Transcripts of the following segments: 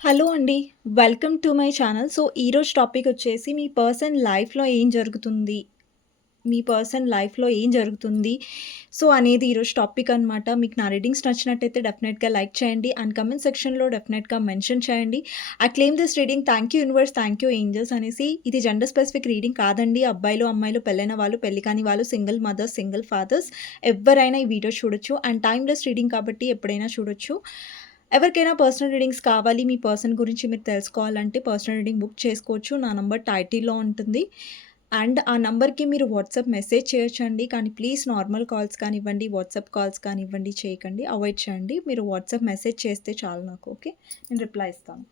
Hello అండి. Welcome to my channel. So, ఈరోజు topic వచ్చేసి మీ పర్సన్ లైఫ్‌లో ఏం జరుగుతుంది? మీ పర్సన్ లైఫ్‌లో ఏం జరుగుతుంది? సో, అనేది ఈరోజు టాపిక్ అనమాట. మీకు నా రీడింగ్స్ నచ్చినట్టయితే డెఫినెట్‌గా లైక్ చేయండి. అండ్ కమెంట్ సెక్షన్‌లో డెఫినెట్‌గా మెన్షన్ చేయండి. I claim this reading thank you universe, thank you angels అనేసి. ఇది జెండర్ స్పెసిఫిక్ రీడింగ్ కాదండి. అబ్బాయిలు, అమ్మాయిలు, పెళ్ళైన వాళ్ళు, పెళ్ళి కాని వాళ్ళు, సింగిల్ మదర్స్, సింగిల్ ఫాదర్స్ ఎవ్వరైనా ఈ వీడియో చూడొచ్చు. అండ్ టైమ్‌లెస్ రీడింగ్ కాబట్టి ఎప్పుడైనా చూడొచ్చు. ఎవరికైనా పర్సనల్ రీడింగ్స్ కావాలి, మీ పర్సన్ గురించి మీరు తెలుసుకోవాలంటే పర్సనల్ రీడింగ్ బుక్ చేసుకోవచ్చు. నా నంబర్ టైటిల్‌లో ఉంటుంది. అండ్ ఆ నంబర్‌కి మీరు వాట్సాప్ మెసేజ్ చేయొచ్చండి. కానీ ప్లీజ్ నార్మల్ కాల్స్ కానివ్వండి, వాట్సాప్ కాల్స్ కానివ్వండి చేయకండి. అవాయిడ్ చేయండి. మీరు వాట్సాప్ మెసేజ్ చేస్తే చాలు నాకు ఓకే. నేను రిప్లై ఇస్తాను.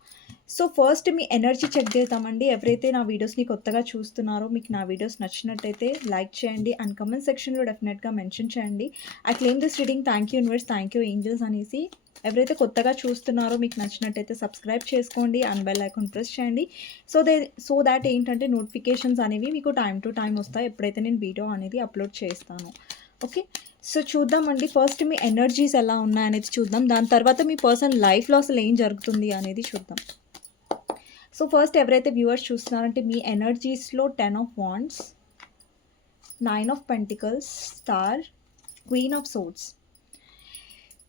సో, ఫస్ట్ మీ ఎనర్జీ చెక్ చేద్దామండి. ఎవరైతే నా వీడియోస్‌ని కొత్తగా చూస్తున్నారో మీకు నా వీడియోస్ నచ్చినట్టయితే లైక్ చేయండి. అండ్ కమెంట్ సెక్షన్‌లో డెఫినెట్‌గా మెన్షన్ చేయండి. I claim this reading thank you universe, thank you angels అనేసి. ఎవరైతే కొత్తగా చూస్తున్నారో మీకు నచ్చినట్టయితే సబ్స్క్రైబ్ చేసుకోండి. అండ్ బెల్ ఐకాన్ ప్రెస్ చేయండి. సో, దే సో దాట్ ఏంటంటే నోటిఫికేషన్స్ అనేవి మీకు టైం టు టైం వస్తాయి. ఎప్పుడైతే నేను వీడియో అనేది అప్లోడ్ చేస్తాను ఓకే. సో, చూద్దామండి. ఫస్ట్ మీ ఎనర్జీస్ ఎలా ఉన్నాయనేది చూద్దాం. దాని తర్వాత మీ పర్సన్ లైఫ్‌లో అసలు ఏం జరుగుతుంది అనేది చూద్దాం. సో, ఫస్ట్ ఎవరైతే వ్యూవర్స్ చూస్తున్నారంటే మీ ఎనర్జీస్‌లో 10 of wands, nine of pentacles, star, queen of swords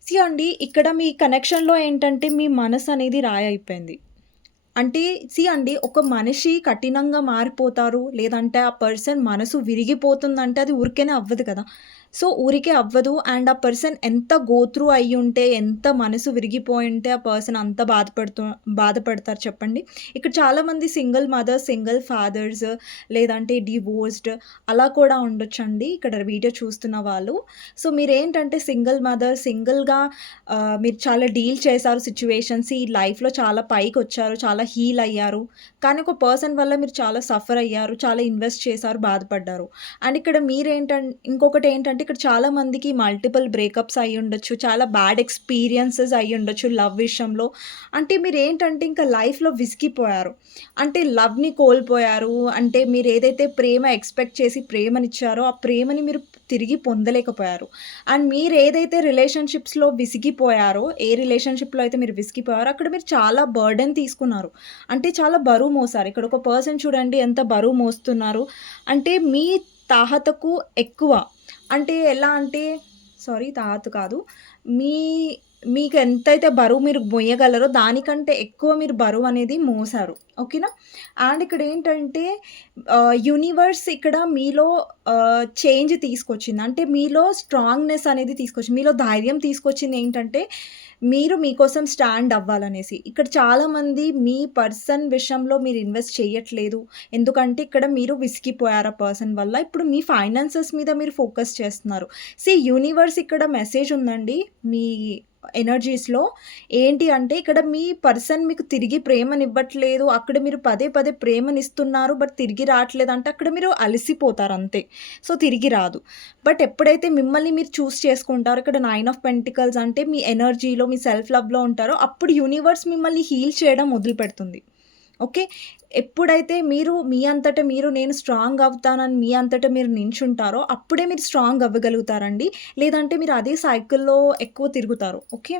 see అండి ఇక్కడ మీ కనెక్షన్‌లో ఏంటంటే మీ మనసు అనేది రాయయిపోయింది. అంటే సి అండి ఒక మనిషి కఠినంగా మారిపోతారు. లేదంటే ఆ పర్సన్ మనసు విరిగిపోతుందంటే అది ఊరికేనే అవ్వదు కదా! సో, ఊరికే అవ్వదు. అండ్ ఆ పర్సన్ ఎంత గోత్రూ అయి ఉంటే ఎంత మనసు విరిగిపోయి ఉంటే ఆ పర్సన్ అంత బాధపడుతూ బాధపడతారు చెప్పండి. ఇక్కడ చాలామంది సింగిల్ మదర్స్, సింగిల్ ఫాదర్స్ లేదంటే డివోర్స్డ్ అలా కూడా ఉండొచ్చండి. ఇక్కడ వీడియో చూస్తున్న వాళ్ళు. సో, మీరు ఏంటంటే సింగిల్ మదర్, సింగిల్‌గా మీరు చాలా డీల్ చేశారు సిచ్యువేషన్స్ ఈ లైఫ్‌లో చాలా పైకి వచ్చారు చాలా హీల్ అయ్యారు. కానీ ఒక పర్సన్ వల్ల మీరు చాలా సఫర్ అయ్యారు. చాలా ఇన్వెస్ట్ చేశారు. బాధపడ్డారు. అండ్ ఇక్కడ మీరేంటంటే ఇంకొకటి ఏంటంటే ఇక్కడ చాలా మందికి మల్టిపుల్ బ్రేకప్స్ అయ్యుండొచ్చు. చాలా బ్యాడ్ ఎక్స్‌పీరియన్సెస్ అయ్యుండొచ్చు లవ్ విషయంలో. అంటే మీరు ఏంటంటే ఇంకా లైఫ్‌లో విసిగిపోయారు. అంటే లవ్‌ని కోల్పోయారు. అంటే మీరు ఏదైతే ప్రేమ ఎక్స్‌పెక్ట్ చేసి ప్రేమనిచ్చారో ఆ ప్రేమని మీరు తిరిగి పొందలేకపోయారు. అండ్ మీరు ఏదైతే రిలేషన్‌షిప్స్‌లో విసిగిపోయారో, ఏ రిలేషన్‌షిప్‌లో అయితే మీరు విసిగిపోయారో అక్కడ మీరు చాలా బర్డెన్ తీసుకున్నారు. అంటే చాలా బరువు మోసారు. ఇక్కడ ఒక పర్సన్ చూడండి ఎంత బరువు మోస్తున్నారు. అంటే మీ తాహతకు ఎక్కువ. అంటే ఎలా అంటే సారీ తాత కాదు. మీ మీకు ఎంతైతే బరువు మీరు మొయ్యగలరో దానికంటే ఎక్కువ మీరు బరువు అనేది మోసారు. ఓకేనా? అండ్ ఇక్కడ ఏంటంటే యూనివర్స్ ఇక్కడ మీలో చేంజ్ తీసుకొచ్చింది. అంటే మీలో స్ట్రాంగ్‌నెస్ అనేది తీసుకొచ్చింది. మీలో ధైర్యం తీసుకొచ్చింది ఏంటంటే మీరు మీకోసం స్టాండ్ అవ్వాలనేసి. ఇక్కడ చాలామంది మీ పర్సన్ విషయంలో మీరు ఇన్వెస్ట్ చేయట్లేదు. ఎందుకంటే ఇక్కడ మీరు విసిగిపోయారు ఆ పర్సన్ వల్ల. ఇప్పుడు మీ ఫైనాన్సెస్ మీద మీరు ఫోకస్ చేస్తున్నారు. సి యూనివర్స్ ఇక్కడ మెసేజ్ ఉందండి. మీ ఎనర్జీస్‌లో ఏంటి అంటే ఇక్కడ మీ పర్సన్ మీకు తిరిగి ప్రేమనివ్వట్లేదు. అక్కడ మీరు పదే పదే ప్రేమనిస్తున్నారు. బట్ తిరిగి రావట్లేదంటే అక్కడ మీరు అలసిపోతారు అంతే. సో, తిరిగి రాదు. బట్ ఎప్పుడైతే మిమ్మల్ని మీరు చూస్ చేసుకుంటారో ఇక్కడ నైన్ ఆఫ్ పెంటికల్స్ అంటే మీ ఎనర్జీలో మీ సెల్ఫ్ లవ్‌లో ఉంటారో అప్పుడు యూనివర్స్ మిమ్మల్ని హీల్ చేయడం మొదలుపెడుతుంది. ఓకే. ఎప్పుడైతే మీరు మీ అంతట మీరు నేను స్ట్రాంగ్ అవుతానని మీ అంతట మీరు నించుంటారో అప్పుడే మీరు స్ట్రాంగ్ అవ్వగలుగుతారండి. లేదంటే మీరు అదే సైకిల్‌లో ఎక్కువ తిరుగుతారు. ఓకే.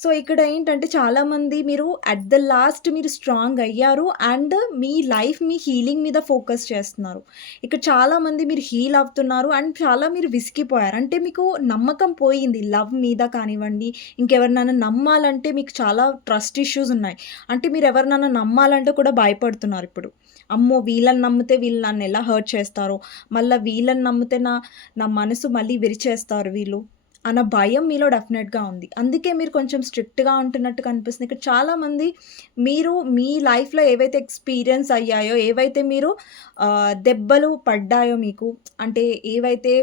సో, ఇక్కడ ఏంటంటే చాలామంది మీరు అట్ ద లాస్ట్ మీరు స్ట్రాంగ్ అయ్యారు. అండ్ మీ లైఫ్ మీ హీలింగ్ మీద ఫోకస్ చేస్తున్నారు. ఇక్కడ చాలామంది మీరు హీల్ అవుతున్నారు. అండ్ చాలా మీరు విసిగిపోయారు. అంటే మీకు నమ్మకం పోయింది. లవ్ మీద కానివ్వండి, ఇంకెవరినైనా నమ్మాలంటే మీకు చాలా ట్రస్ట్ ఇష్యూస్ ఉన్నాయి. అంటే మీరు ఎవరినైనా నమ్మాలంటే కూడా భయపడుతున్నారు ఇప్పుడు. అమ్మో! వీళ్ళని నమ్మితే వీళ్ళు నన్ను ఎలా హర్ట్ చేస్తారో, మళ్ళీ వీళ్ళని నమ్మితే నా నా మనసు మళ్ళీ విరిచేస్తారు వీళ్ళు అన్న భయం మీలో డెఫినెట్‌గా ఉంది. అందుకే మీరు కొంచెం స్ట్రిక్ట్‌గా ఉంటున్నట్టు కనిపిస్తుంది. ఇక్కడ చాలామంది మీరు మీ లైఫ్‌లో ఏవైతే ఎక్స్‌పీరియన్స్ అయ్యాయో, ఏవైతే మీరు దెబ్బలు పడ్డాయో మీకు అంటే ఏవైతే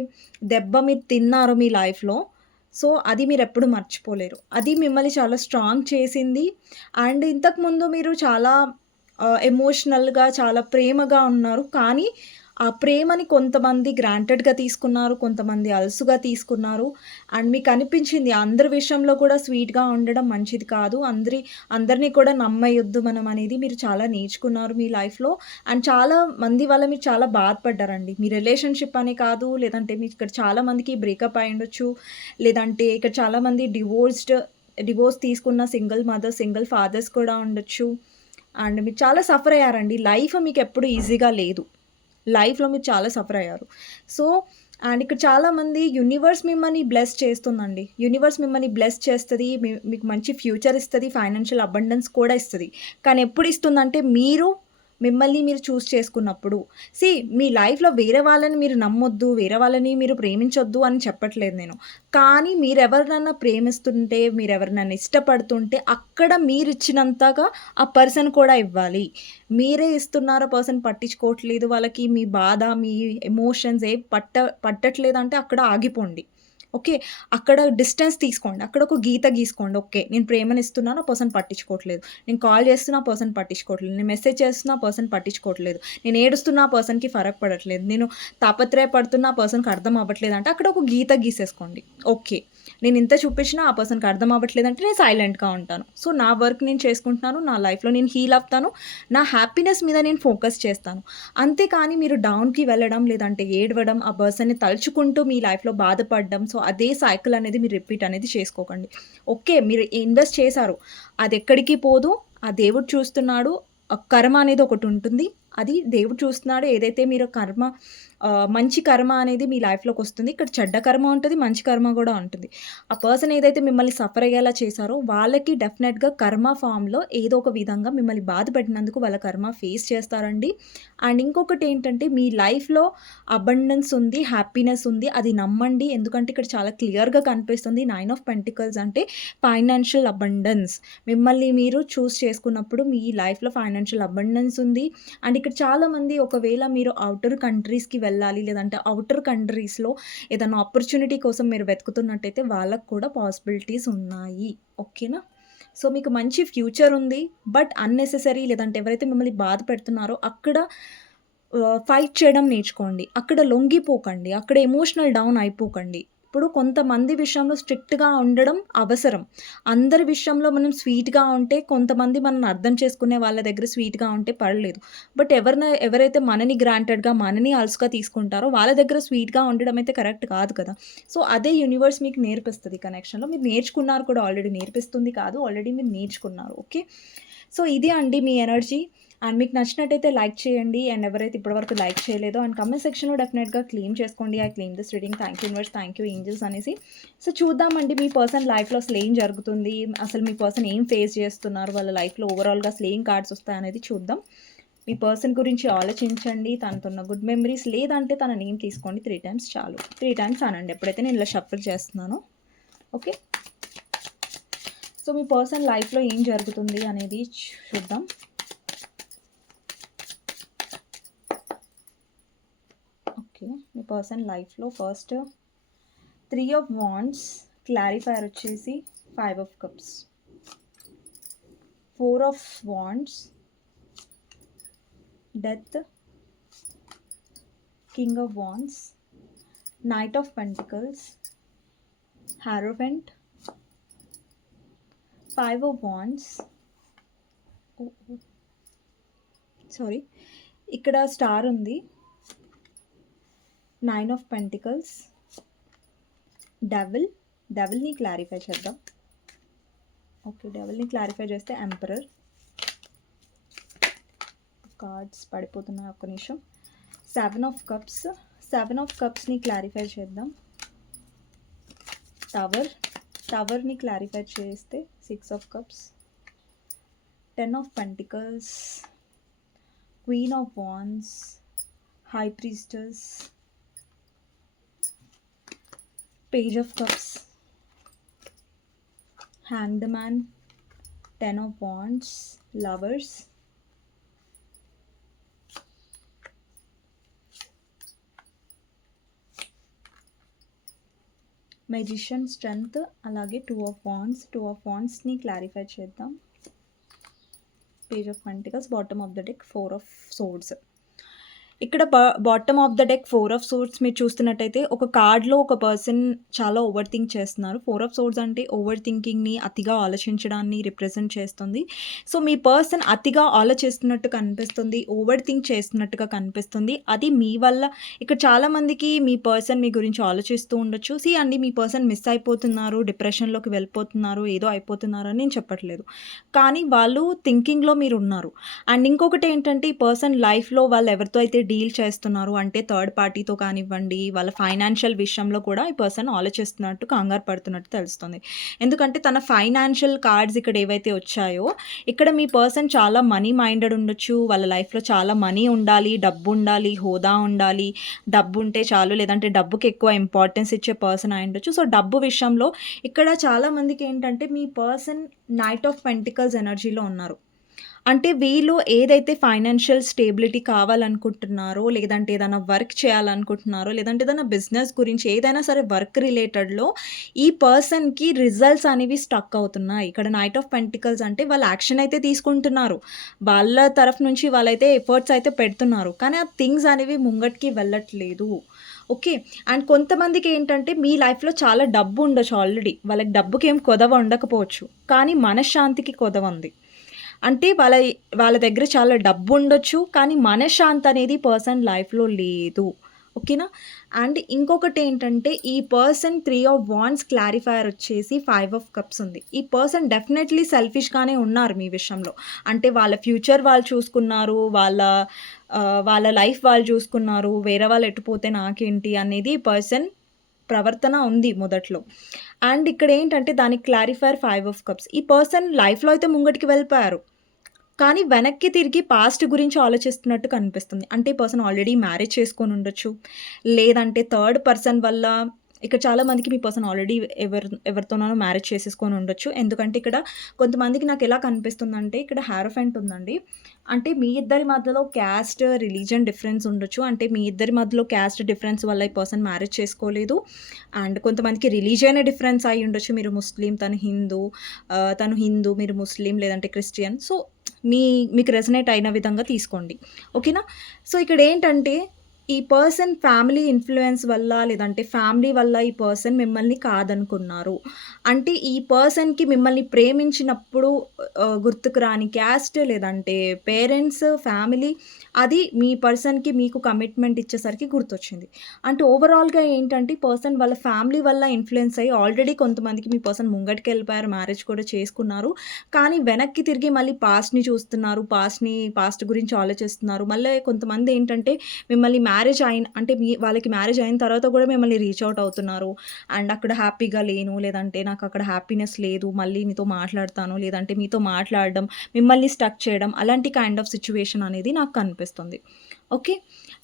దెబ్బ మీరు తిన్నారో మీ లైఫ్‌లో సో, అది మీరు ఎప్పుడు మర్చిపోలేరు. అది మిమ్మల్ని చాలా స్ట్రాంగ్ చేసింది. అండ్ ఇంతకుముందు మీరు చాలా ఎమోషనల్‌గా చాలా ప్రేమగా ఉన్నారు. కానీ ఆ ప్రేమని కొంతమంది గ్రాంటెడ్‌గా తీసుకున్నారు. కొంతమంది అలసుగా తీసుకున్నారు. అండ్ మీకు అనిపించింది అందరి విషయంలో కూడా స్వీట్‌గా ఉండడం మంచిది కాదు. అందరి అందరిని కూడా నమ్మేయొద్దు మనం అనేది మీరు చాలా నేర్చుకున్నారు మీ లైఫ్‌లో. అండ్ చాలా మంది వల్ల మీరు చాలా బాధపడ్డారండి. మీ రిలేషన్‌షిప్ అనే కాదు, లేదంటే మీకు ఇక్కడ చాలా మందికి బ్రేకప్ ఉండొచ్చు లేదంటే ఇక్కడ చాలామంది డివోర్స్డ్ డివోర్స్ తీసుకున్న సింగిల్ మదర్ సింగిల్ ఫాదర్స్ కూడా ఉండొచ్చు అండ్ మీరు చాలా సఫర్ అయ్యారండి లైఫ్ మీకు ఎప్పుడు ఈజీగా లేదు లైఫ్లో మీరు చాలా సఫర్ అయ్యారు. సో అండ్ ఇక్కడ చాలామంది యూనివర్స్ మిమ్మల్ని బ్లెస్ చేస్తుందండి. యూనివర్స్ మిమ్మల్ని బ్లెస్ చేస్తుంది మీ- మీకు మంచి ఫ్యూచర్ ఇస్తుంది ఫైనాన్షియల్ అబండెన్స్ కూడా ఇస్తుంది. కానీ ఎప్పుడు ఇస్తుందంటే మీరు మిమ్మల్ని మీరు చూస్ చేసుకున్నప్పుడు సి మీ లైఫ్లో వేరే వాళ్ళని మీరు నమ్మొద్దు వేరే వాళ్ళని మీరు ప్రేమించొద్దు అని చెప్పట్లేదు నేను. కానీ మీరెవరినన్నా ప్రేమిస్తుంటే మీరు ఎవరినన్నా ఇష్టపడుతుంటే అక్కడ మీరు ఇచ్చినంతగా ఆ పర్సన్ కూడా ఇవ్వాలి. మీరే ఇస్తున్నారు పర్సన్ పట్టించుకోవట్లేదు వాళ్ళకి మీ బాధ మీ ఎమోషన్స్ ఏ పట్ట పట్టట్లేదు అంటే అక్కడ ఆగిపోండి. ఓకే అక్కడ డిస్టెన్స్ తీసుకోండి. అక్కడ ఒక గీత గీసుకోండి. ఓకే నేను ప్రేమను ఇస్తున్నాను పర్సన్ పట్టించుకోవట్లేదు. నేను కాల్ చేస్తున్నా ఆ పర్సన్ పట్టించుకోవట్లేదు. నేను మెసేజ్ చేస్తున్నా పర్సన్ పట్టించుకోవట్లేదు. నేను ఏడుస్తున్నా ఆ పర్సన్కి ఫరక్ పడట్లేదు. నేను తాపత్రయపడుతున్న ఆ పర్సన్కి అర్థం అవ్వట్లేదు అంటే అక్కడ ఒక గీత గీసేసుకోండి. ఓకే. నేను ఇంత చూపించినా ఆ పర్సన్కి అర్థం అవ్వట్లేదంటే నేను సైలెంట్గా ఉంటాను. సో నా వర్క్ నేను చేసుకుంటున్నాను నా లైఫ్లో నేను హీల్ అవుతాను నా హ్యాపీనెస్ మీద నేను ఫోకస్ చేస్తాను. అంతేకాని మీరు డౌన్కి వెళ్ళడం లేదంటే ఏడవడం ఆ పర్సన్ని తలుచుకుంటూ మీ లైఫ్లో బాధపడడం సో అదే సైకిల్ అనేది మీరు రిపీట్ అనేది చేసుకోకండి. ఓకే మీరు ఇన్వెస్ట్ చేశారు అది ఎక్కడికి పోదు ఆ దేవుడు చూస్తున్నాడు ఆ కర్మ అనేది ఒకటి ఉంటుంది అది దేవుడు చూస్తున్నాడు. ఏదైతే మీరు కర్మ మంచి కర్మ అనేది మీ లైఫ్లోకి వస్తుంది ఇక్కడ చెడ్డ కర్మ ఉంటుంది మంచి కర్మ కూడా ఉంటుంది. ఆ పర్సన్ ఏదైతే మిమ్మల్ని సఫర్ అయ్యేలా చేశారో వాళ్ళకి డెఫినెట్గా కర్మ ఫామ్లో ఏదో ఒక విధంగా మిమ్మల్ని బాధ పెట్టినందుకు వాళ్ళ కర్మ ఫేస్ చేస్తారండి. అండ్ ఇంకొకటి ఏంటంటే మీ లైఫ్లో అబండెన్స్ ఉంది హ్యాపీనెస్ ఉంది అది నమ్మండి. ఎందుకంటే ఇక్కడ చాలా క్లియర్గా కనిపిస్తుంది నైన్ ఆఫ్ పెంటికల్స్ అంటే ఫైనాన్షియల్ అబండెన్స్. మిమ్మల్ని మీరు చూస్ చేసుకున్నప్పుడు మీ లైఫ్లో ఫైనాన్షియల్ అబండెన్స్ ఉంది. అండ్ ఇక్కడ ఇక్కడ చాలామంది ఒకవేళ మీరు అవుటర్ కంట్రీస్కి వెళ్ళాలి లేదంటే అవుటర్ కంట్రీస్లో ఏదైనా ఆపర్చునిటీ కోసం మీరు వెతుకుతున్నట్టయితే వాళ్ళకు కూడా పాసిబిలిటీస్ ఉన్నాయి. ఓకేనా సో మీకు మంచి ఫ్యూచర్ ఉంది బట్ అన్నెసెసరీ లేదంటే ఎవరైతే మిమ్మల్ని బాధ పెడుతున్నారో అక్కడ uh, ఫైట్ చేయడం నేర్చుకోండి. అక్కడ లొంగిపోకండి. అక్కడ ఎమోషనల్ డౌన్ అయిపోకండి. ఇప్పుడు కొంతమంది విషయంలో స్ట్రిక్ట్గా ఉండడం అవసరం. అందరి విషయంలో మనం స్వీట్గా ఉంటే కొంతమంది మనల్ని అర్థం చేసుకునే వాళ్ళ దగ్గర స్వీట్గా ఉంటే పడలేదు బట్ ఎవరిన ఎవరైతే మనని గ్రాంటెడ్గా మనని అలసుగా తీసుకుంటారో వాళ్ళ దగ్గర స్వీట్గా ఉండడం అయితే కరెక్ట్ కాదు కదా. సో అదే యూనివర్స్ మీకు నేర్పిస్తుంది కనెక్షన్లో. మీరు నేర్చుకున్నారు కూడా ఆల్రెడీ నేర్పిస్తుంది కాదు ఆల్రెడీ మీరు నేర్చుకున్నారు. ఓకే? సో ఇది అండి మీ ఎనర్జీ. అండ్ మీకు నచ్చినట్టయితే లైక్ చేయండి. అండ్ ఎవరైతే ఇప్పటివరకు లైక్ చేయలేదో అండ్ కమెంట్ సెక్షన్లో డెఫినెట్గా క్లెయిమ్ చేసుకోండి. I claim this reading thank you universe thank you angels అనేసి. సో చూద్దామండి మీ పర్సన్ లైఫ్లో అసలు ఏం జరుగుతుంది. అసలు మీ పర్సన్ ఏం ఫేస్ చేస్తున్నారు? వాళ్ళ లైఫ్లో ఓవరాల్గా అసలు ఏం కార్డ్స్ వస్తాయనేది చూద్దాం. మీ పర్సన్ గురించి ఆలోచించండి. తనతో ఉన్న గుడ్ మెమరీస్ లేదంటే తన నేమ్ తీసుకోండి. త్రీ టైమ్స్ చాలు. త్రీ టైమ్స్ అనండి. ఎప్పుడైతే నేను ఇలా షఫర్ చేస్తున్నానో. ఓకే సో మీ పర్సన్ లైఫ్లో ఏం జరుగుతుంది అనేది చూద్దాం. ఓకే. మీ పర్సన్ లైఫ్లో first three of wands clarifier వచ్చేసి five of cups. Four of wands death king of wands knight of pentacles హారోవెంట్ five of wands. Sorry. ఇక్కడ స్టార్ ఉంది. Nine of pentacles. డెవిల్ డెవిల్ని క్లారిఫై చేద్దాం. ఓకే డెవిల్ని clarify చేస్తే emperor. Cards పడిపోతున్నాయి ఒక్క నిమిషం. Seven of cups seven of కప్స్ని clarify చేద్దాం. టవర్ టవర్ని క్లారిఫై చేస్తే six of cups. Ten of pentacles. Queen of wands. High priestess. Page of cups hang the man ten of wands lovers magician strength అలాగే two of wands two of వాన్స్ని clarify చేద్దాం. Page of pentacles bottom of the deck four of swords ఇక్కడ బ bottom of the deck four of swords మీరు చూస్తున్నట్టయితే ఒక కార్డ్‌లో ఒక person చాలా ఓవర్ థింక్ చేస్తున్నారు. ఫోర్ ఆఫ్ సోర్స్ అంటే ఓవర్ థింకింగ్‌ని, అతిగా ఆలోచించడాన్ని రిప్రజెంట్ చేస్తుంది. సో, మీ పర్సన్ అతిగా ఆలోచిస్తున్నట్టు కనిపిస్తుంది. ఓవర్ థింక్ చేస్తున్నట్టుగా కనిపిస్తుంది. అది మీ వల్ల ఇక్కడ చాలామందికి మీ పర్సన్ మీ గురించి ఆలోచిస్తూ ఉండొచ్చు. సి అండి మీ పర్సన్ మిస్ అయిపోతున్నారు, డిప్రెషన్‌లోకి వెళ్ళిపోతున్నారు, ఏదో అయిపోతున్నారు అని నేను చెప్పట్లేదు. కానీ వాళ్ళు థింకింగ్‌లో మీరు ఉన్నారు అండ్ ఇంకొకటి ఏంటంటే ఈ పర్సన్ లైఫ్‌లో వాళ్ళు ఎవరితో అయితే డీల్ చేస్తున్నారు అంటే థర్డ్ పార్టీతో కానివ్వండి, వాళ్ళ ఫైనాన్షియల్ విషయంలో కూడా ఈ పర్సన్ ఆలోచిస్తున్నట్టు, కంగారు పడుతున్నట్టు తెలుస్తుంది. ఎందుకంటే తన ఫైనాన్షియల్ కార్డ్స్ ఇక్కడ ఏవైతే వచ్చాయో, ఇక్కడ మీ పర్సన్ చాలా మనీ మైండెడ్ ఉండొచ్చు. వాళ్ళ లైఫ్‌లో చాలా మనీ ఉండాలి, డబ్బు ఉండాలి, హోదా ఉండాలి, డబ్బు ఉంటే చాలు లేదంటే డబ్బుకి ఎక్కువ ఇంపార్టెన్స్ ఇచ్చే పర్సన్ అయి ఉండొచ్చు సో, డబ్బు విషయంలో ఇక్కడ చాలామందికి ఏంటంటే మీ పర్సన్ నైట్ ఆఫ్ పెంటికల్స్ ఎనర్జీలో ఉన్నారు. అంటే వీళ్ళు ఏదైతే ఫైనాన్షియల్ స్టేబిలిటీ కావాలనుకుంటున్నారో, లేదంటే ఏదైనా వర్క్ చేయాలనుకుంటున్నారో, లేదంటే ఏదైనా బిజినెస్ గురించి ఏదైనా సరే వర్క్ రిలేటెడ్‌లో ఈ పర్సన్‌కి రిజల్ట్స్ అనేవి స్టక్ అవుతున్నాయి. ఇక్కడ నైట్ ఆఫ్ పెంటికల్స్ అంటే వాళ్ళు యాక్షన్ అయితే తీసుకుంటున్నారు. వాళ్ళ తరఫు నుంచి వాళ్ళైతే ఎఫర్ట్స్ అయితే పెడుతున్నారు. కానీ ఆ థింగ్స్ అనేవి ముంగటికి వెళ్ళట్లేదు. ఓకే. అండ్ కొంతమందికి ఏంటంటే మీ లైఫ్‌లో చాలా డబ్బు ఉండొచ్చు ఆల్రెడీ. వాళ్ళకి డబ్బుకేం కొదవ ఉండకపోవచ్చు. కానీ మనశ్శాంతికి కొదవ ఉంది. అంటే వాళ్ళ వాళ్ళ దగ్గర చాలా డబ్బు ఉండొచ్చు. కానీ మనశ్శాంతి అనేది పర్సన్ లైఫ్‌లో లేదు. ఓకేనా? అండ్ ఇంకొకటి ఏంటంటే ఈ person three of wands clarifier వచ్చేసి ఫైవ్ ఆఫ్ కప్స్ ఉంది. ఈ పర్సన్ డెఫినెట్‌లీ సెల్ఫిష్‌గానే ఉన్నారు మీ విషయంలో. అంటే వాళ్ళ ఫ్యూచర్ వాళ్ళు చూసుకున్నారు. వాళ్ళ వాళ్ళ లైఫ్ వాళ్ళు చూసుకున్నారు. వేరే వాళ్ళు ఎటుపోతే నాకేంటి అనేది పర్సన్ ప్రవర్తన ఉంది మొదట్లో. అండ్ ఇక్కడ ఏంటంటే దానికి క్లారిఫైర్ ఫైవ్ ఆఫ్ కప్స్. ఈ పర్సన్ లైఫ్‌లో అయితే ముంగటికి వెళ్ళిపోయారు. కానీ వెనక్కి తిరిగి పాస్ట్ గురించి ఆలోచిస్తున్నట్టు కనిపిస్తుంది. అంటే ఈ పర్సన్ ఆల్రెడీ మ్యారేజ్ చేసుకొని ఉండొచ్చు. లేదంటే థర్డ్ పర్సన్ వల్ల ఇక్కడ చాలామందికి మీ పర్సన్ ఆల్రెడీ ఎవరు ఎవరితోనో మ్యారేజ్ చేసేసుకొని ఉండొచ్చు. ఎందుకంటే ఇక్కడ కొంతమందికి నాకు ఎలా కనిపిస్తుందంటే ఇక్కడ హారోఫెంట్ ఉందండి. అంటే మీ ఇద్దరి మధ్యలో క్యాస్ట్, రిలీజన్ డిఫరెన్స్ ఉండొచ్చు. అంటే మీ ఇద్దరి మధ్యలో క్యాస్ట్ డిఫరెన్స్ వల్ల ఈ పర్సన్ మ్యారేజ్ చేసుకోలేదు. అండ్ కొంతమందికి రిలీజియనే డిఫరెన్స్ అయి ఉండొచ్చు. మీరు ముస్లిం, తను హిందూ. తను హిందూ, మీరు ముస్లిం లేదంటే క్రిస్టియన్. సో, మీ మీకు రెజనేట్ అయిన విధంగా తీసుకోండి. ఓకేనా? సో, ఇక్కడ ఏంటంటే ఈ పర్సన్ ఫ్యామిలీ ఇన్ఫ్లుయెన్స్ వల్ల లేదంటే ఫ్యామిలీ వల్ల ఈ పర్సన్ మిమ్మల్ని కాదనుకున్నారు. అంటే ఈ పర్సన్‌కి మిమ్మల్ని ప్రేమించినప్పుడు గుర్తుకు రాని క్యాస్ట్ లేదంటే పేరెంట్స్, ఫ్యామిలీ అది మీ పర్సన్‌కి మీకు కమిట్మెంట్ ఇచ్చేసరికి గుర్తొచ్చింది. అంటే ఓవరాల్‌గా ఏంటంటే పర్సన్ వాళ్ళ ఫ్యామిలీ వల్ల ఇన్ఫ్లుయెన్స్ అయ్యి ఆల్రెడీ కొంతమందికి మీ పర్సన్ ముంగటికి వెళ్ళిపోయారు మ్యారేజ్ కూడా చేసుకున్నారు. కానీ వెనక్కి తిరిగి మళ్ళీ పాస్ట్‌ని చూస్తున్నారు. పాస్ట్‌ని పాస్ట్ గురించి ఆలోచిస్తున్నారు. మళ్ళీ కొంతమంది ఏంటంటే మిమ్మల్ని మ్యారేజ్ అయిన అంటే మీ వాళ్ళకి మ్యారేజ్ అయిన తర్వాత కూడా మిమ్మల్ని రీచ్ అవుట్ అవుతున్నారు. అండ్ అక్కడ హ్యాపీగా లేను. లేదంటే నాకు అక్కడ హ్యాపీనెస్ లేదు. మళ్ళీ నీతో మాట్లాడతాను. లేదంటే మీతో మాట్లాడడం, మిమ్మల్ని స్టక్ చేయడం అలాంటి కైండ్ ఆఫ్ సిచ్యువేషన్ అనేది నాకు కనిపిస్తుంది. ఓకే.